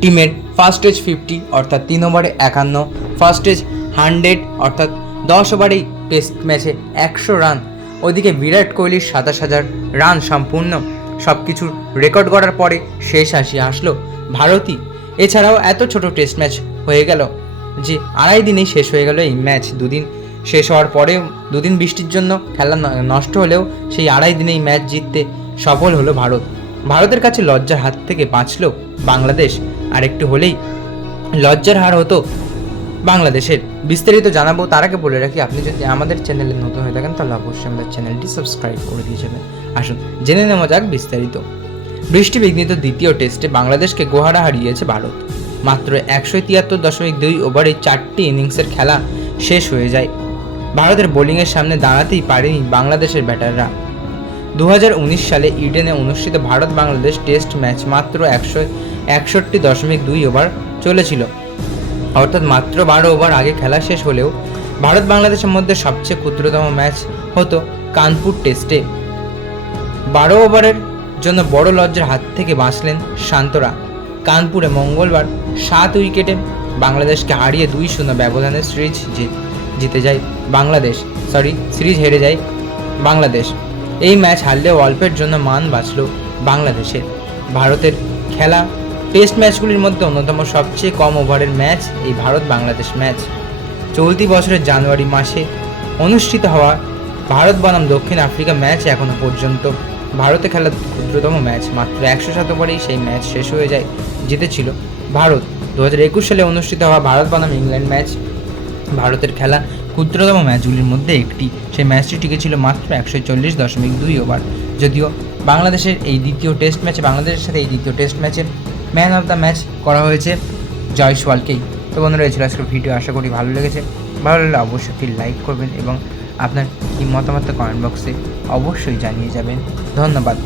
টিমের first age fifty অর্থাৎ তিন ওভারে একান্ন ফার্স্ট এজ হান্ড্রেড অর্থাৎ দশ ওভারেই টেস্ট ম্যাচে একশো রান ওদিকে বিরাট কোহলির সাতাশ হাজার রান সম্পূর্ণ। সব কিছুর রেকর্ড করার পরে শেষ হাসি আসলো ভারতই। এছাড়াও এত ছোট টেস্ট ম্যাচ হয়ে গেল যে আড়াই দিনেই শেষ হয়ে গেল এই ম্যাচ দুদিন। শেষ হওয়ার পরেও দুদিন বৃষ্টির জন্য খেলা নষ্ট হলেও সেই আড়াই দিনে এই ম্যাচ জিততে সফল হলো ভারত। ভারতের কাছে লজ্জার হাত থেকে বাঁচল বাংলাদেশ। আর একটু হলেই লজ্জার হার হতো বাংলাদেশের। বিস্তারিত জানাব, তার আগে বলে রাখি, আপনি যদি আমাদের চ্যানেলে নতুন হয়ে থাকেন, তাহলে অবশ্যই আমাদের চ্যানেলটি সাবস্ক্রাইব করে দিয়ে যাবেন। আসুন, জেনে নেওয়া যাক বিস্তারিত। বৃষ্টি বিঘ্নিত দ্বিতীয় টেস্টে বাংলাদেশকে গোহারা হারিয়েছে ভারত। মাত্র একশো তিয়াত্তর দশমিক দুই ওভারে চারটি ইনিংসের খেলা শেষ হয়ে যায়। ভারতের বোলিংয়ের সামনে দাঁড়াতেই পারেনি বাংলাদেশের ব্যাটাররা। দু হাজার উনিশ সালে ইডেনে অনুষ্ঠিত ভারত বাংলাদেশ টেস্ট ম্যাচ মাত্র একশো একষট্টি দশমিক দুই ওভার চলেছিল। অর্থাৎ মাত্র বারো ওভার আগে খেলা শেষ হলেও ভারত বাংলাদেশের মধ্যে সবচেয়ে ক্ষুদ্রতম ম্যাচ হতো কানপুর টেস্টে। বারো ওভারের জন্য বড় লজ্জার হাত থেকে বাঁচলেন শান্তরা। কানপুরে মঙ্গলবার সাত উইকেটে বাংলাদেশকে হারিয়ে দুই শূন্য ব্যবধানে সিরিজ জিতে যায় বাংলাদেশ। সরি, সিরিজ হেরে যায় বাংলাদেশ। এই ম্যাচ হারলেও অল্পের জন্য মান বাঁচল বাংলাদেশের ভারতের খেলা টেস্ট ম্যাচগুলির মধ্যে অন্যতম সবচেয়ে কম ওভারের ম্যাচ এই ভারত বাংলাদেশ ম্যাচ। চলতি বছরের জানুয়ারি মাসে অনুষ্ঠিত হওয়া ভারত বনাম দক্ষিণ আফ্রিকা ম্যাচ এখনও পর্যন্ত। ভারতে খেলা ক্ষুদ্রতম ম্যাচ, মাত্র একশো সাত ওভারেই সেই ম্যাচ শেষ হয়ে যায়, জিতেছিল ভারত। দু হাজার একুশ সালে অনুষ্ঠিত হওয়া ভারত বনাম ইংল্যান্ড ম্যাচ ভারতের খেলা ক্ষুদ্রতম ম্যাচগুলির মধ্যে একটি। সেই ম্যাচটি টিকেছিল মাত্র একশো চল্লিশ দশমিক দুই ওভার। যদিও বাংলাদেশের এই দ্বিতীয় টেস্ট ম্যাচে, বাংলাদেশের সাথে এই দ্বিতীয় টেস্ট ম্যাচে ম্যান অফ দ্য ম্যাচ করা হয়েছে জয়সওয়ালকেই তো বন্ধুরা, এই আজকের ভিডিও। আশা করি ভালো লেগেছে। ভালো লাগলে অবশ্যই একটি লাইক করবেন এবং আপনার কি মতামত কমেন্ট বক্সে অবশ্যই জানিয়ে যাবেন। ধন্যবাদ।